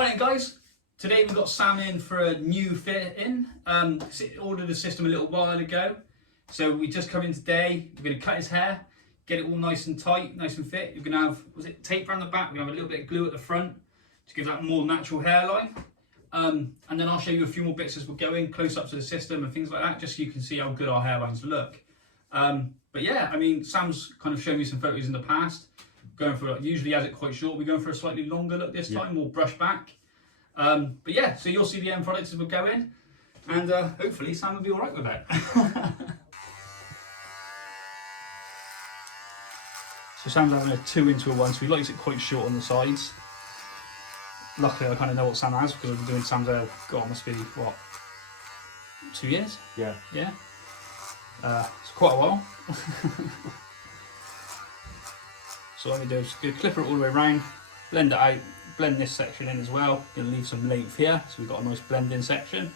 Right then guys, today we've got Sam in for a new fit in. Ordered the system a little while ago, so we just come in today. We're going to cut his hair, get it all nice and tight, nice and fit. We're going to have, tape around the back, we're going to have a little bit of glue at the front to give that more natural hairline. And then I'll show you a few more bits as we're going, close ups of the system and things like that, just so you can see how good our hairlines look. But yeah, I mean, Sam's kind of shown me some photos in the past. Going for, usually has it quite short, we're going for a slightly longer look this time, more brush back. But yeah, so you'll see the end product as we go in, and hopefully Sam will be alright with it. So Sam's having a 2 into a 1, so he likes it quite short on the sides. Luckily I kind of know what Sam has, because I've been doing Sam's hair, God, must be, what, 2 years? Yeah. Yeah? It's quite a while. So what I'm going to do is going to clip it all the way around, blend it out, blend this section in as well. Going to leave some length here, so we've got a nice blending section.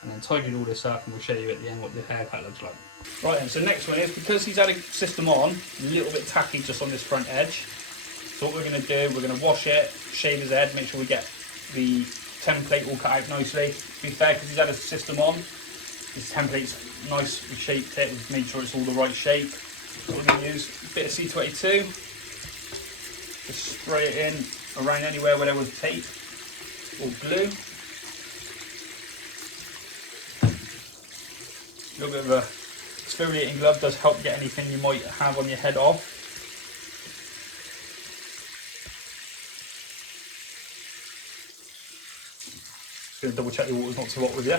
And then tidy all this up and we'll show you at the end what the haircut looks like. Right then, so next one is, because he's had a system on, a little bit tacky just on this front edge. So what we're going to do, we're going to wash it, shave his head, make sure we get the template all cut out nicely. To be fair, because he's had a system on, this template's nice, we shaped it, we've made sure it's all the right shape. So we're going to use a bit of C22. Just spray it in around anywhere where there was tape or glue. A little bit of a exfoliating glove does help get anything you might have on your head off. Just going to double check the water's not too hot with you.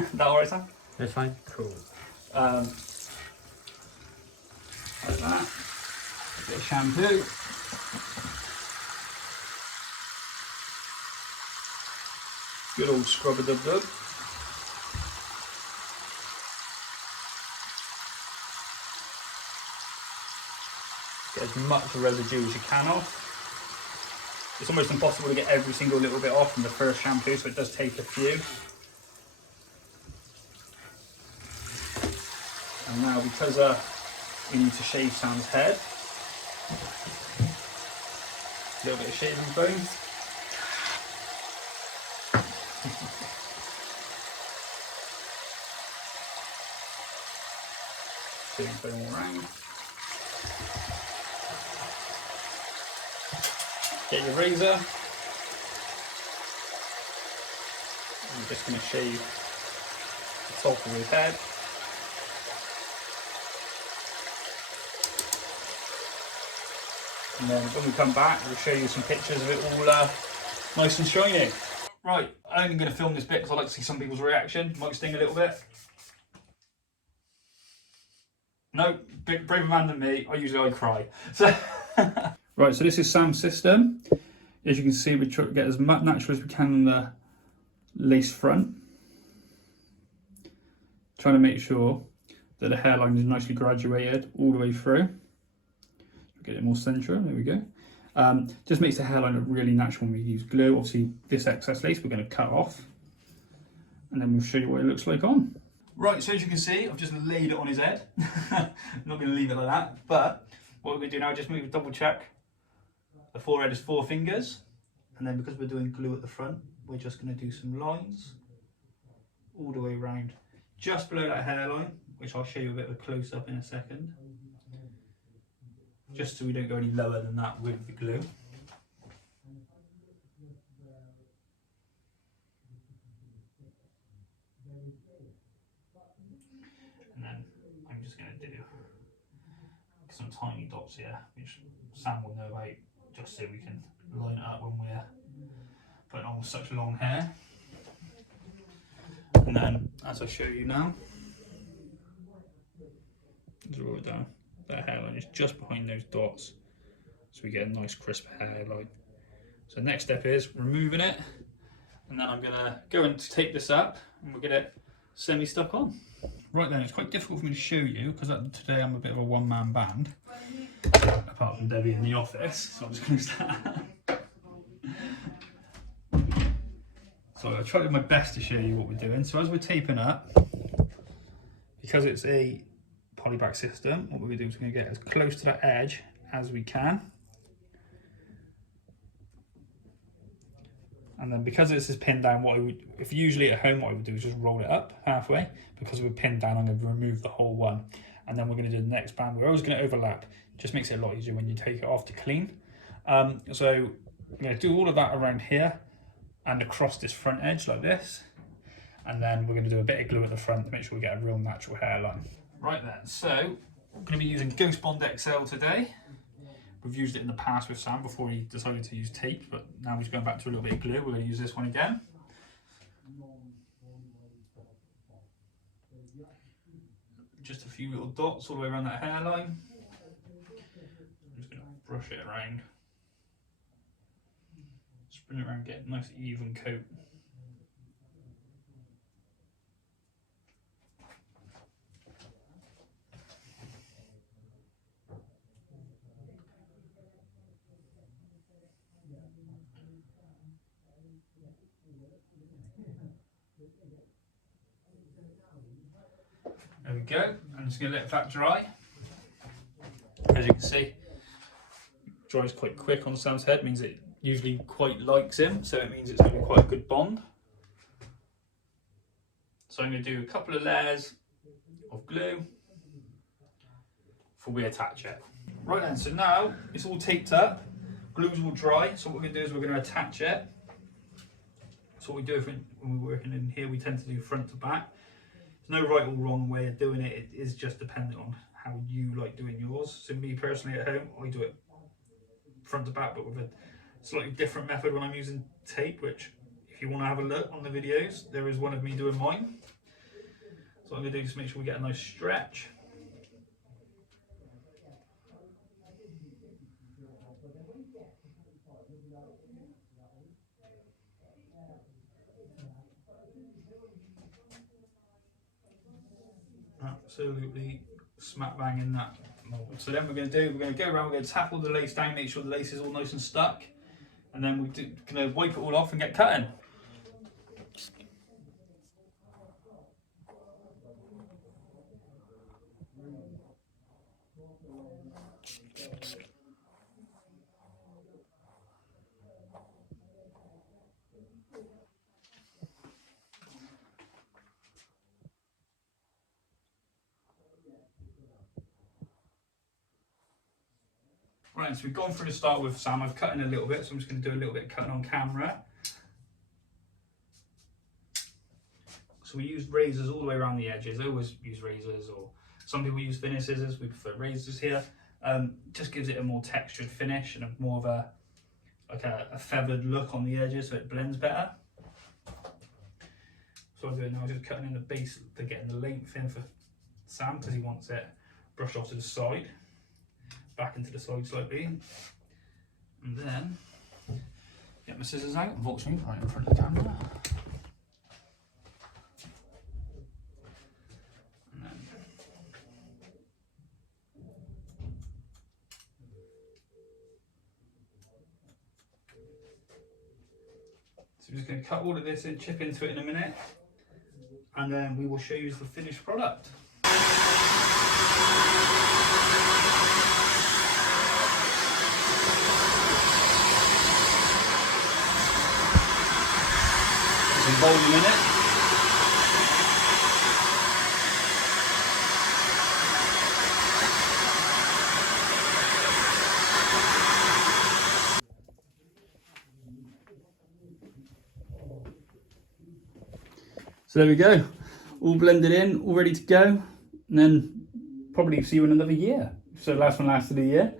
Is that alright, Sam? That's fine. Cool. Like that. A bit of shampoo. Good old scrub-a-dub-dub. Get as much residue as you can off. It's almost impossible to get every single little bit off from the first shampoo, so it does take a few. And now, because we need to shave Sam's head, a little bit of shaving foam. Shaving foam all around. Get your razor. I'm just going to shave the top of his head. And then when we come back, we'll show you some pictures of it all nice and shiny. Right, I'm only going to film this bit because I like to see some people's reaction. Might sting a little bit. No, braver man than me. I cry. So right, so this is Sam's system. As you can see, we try to get as much natural as we can on the lace front. Trying to make sure that the hairline is nicely graduated all the way through. Get it more central, there we go. Just makes the hairline look really natural when we use glue. Obviously, this excess lace we're going to cut off. And then we'll show you what it looks like on. Right, so as you can see, I've just laid it on his head. I'm not going to leave it like that. But what we're going to do now is just move double check. The forehead is 4 fingers. And then because we're doing glue at the front, we're just going to do some lines all the way around, just below that hairline, which I'll show you a bit of a close-up in a second. Just so we don't go any lower than that with the glue. And then I'm just going to do some tiny dots here, which Sam will know about, just so we can line it up when we're putting on such long hair. And then, as I show you now, draw it down. That hairline is just behind those dots, so we get a nice crisp hairline. So next step is removing it, and then I'm gonna go and tape this up and we'll get it semi-stuck on. Right then, it's quite difficult for me to show you because today I'm a bit of a one-man band, apart from Debbie in the office, so I'm just gonna stand. So I'll try my best to show you what we're doing. So as we're taping up, because it's a polyback system, what we're going to do is we're going to get as close to that edge as we can. And then because this is pinned down, if usually at home, what I would do is just roll it up halfway. Because we're pinned down, I'm going to remove the whole one. And then we're going to do the next band. We're always going to overlap. It just makes it a lot easier when you take it off to clean. So I'm going to do all of that around here and across this front edge like this. And then we're going to do a bit of glue at the front to make sure we get a real natural hairline. Right then, so I'm going to be using Ghost Bond XL today. We've used it in the past with Sam before he decided to use tape, but now he's going back to a little bit of glue. We're going to use this one again. Just a few little dots all the way around that hairline. I'm just going to brush it around. Spin it around, get a nice even coat. There we go. I'm just going to let that dry. As you can see, it dries quite quick on Sam's head, means it usually quite likes him, so it means it's going to be quite a good bond. So I'm going to do a couple of layers of glue before we attach it. Right then, so now it's all taped up, glue's all dry, so what we're going to do is we're going to attach it. So what we do when we're working in here, we tend to do front to back. There's no right or wrong way of doing it, it is just dependent on how you like doing yours. So me personally at home, I do it front to back, but with a slightly different method when I'm using tape, which if you want to have a look on the videos, there is one of me doing mine. So what I'm going to do is make sure we get a nice stretch. Absolutely smack bang in that mold. So then we're going to go around, we're going to tap all the lace down, make sure the lace is all nice and stuck, and then we're going to wipe it all off and get cutting. Right, so we've gone through the start with Sam. I've cut in a little bit, so I'm just going to do a little bit of cutting on camera. So we use razors all the way around the edges. I always use razors, or some people use thinner scissors. We prefer razors here. Just gives it a more textured finish and more of a feathered look on the edges, so it blends better. So what I'm doing now is just cutting in the base to get the length in for Sam, because he wants it brushed off to the side. Back into the side slightly, and then get my scissors out, unfortunately right in front of the camera, and then so we're just going to cut all of this in, chip into it in a minute, and then we will show you the finished product. Volume in it. So there we go, all blended in, all ready to go, and then probably see you in another year. So the last one lasted a year.